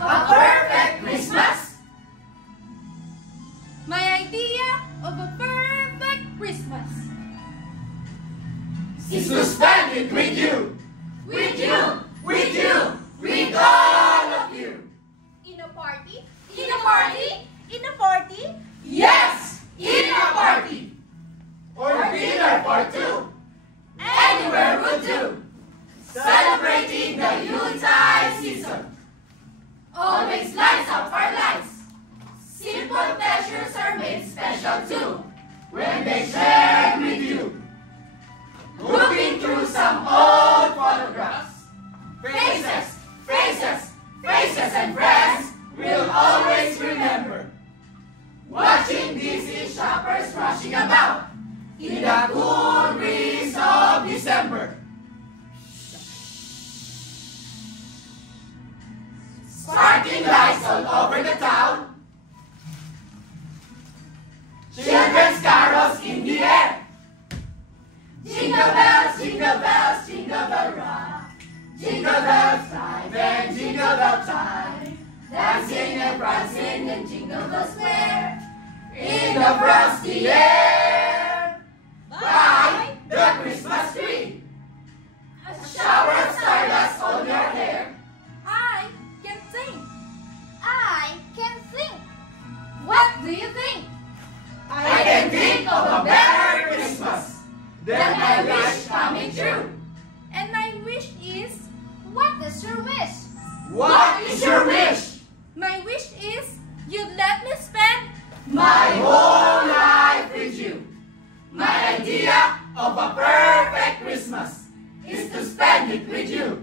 A perfect Christmas? My idea of a perfect Christmas is to spend it with you. With you. With you. With all of you. in a party. In a party? In a party? Yes! In a party. Or dinner for two. Anywhere would do. Celebrating the Yuletide season. Always lights up our lives. Simple pleasures are made special too when they share with you. Looking through some old photographs. Faces, faces, faces and friends we'll always remember. Watching busy shoppers rushing about in the cool breeze of December. Sparkling lights all over the town. Children's carols in the air. Jingle bells, jingle bells, jingle bell rock. Jingle bells time and jingle bell time. Dancing and prancing in Jingle Bell Square. In the frosty air. By the Christmas tree. A shower of stardust on your hair. I can think. I can think. What do you think? I can think of a better Christmas than my wish coming true. And my wish is, What is your wish? What is your wish? my wish is you'd let me spend My whole life with you. My idea of a perfect Christmas is to spend it with you.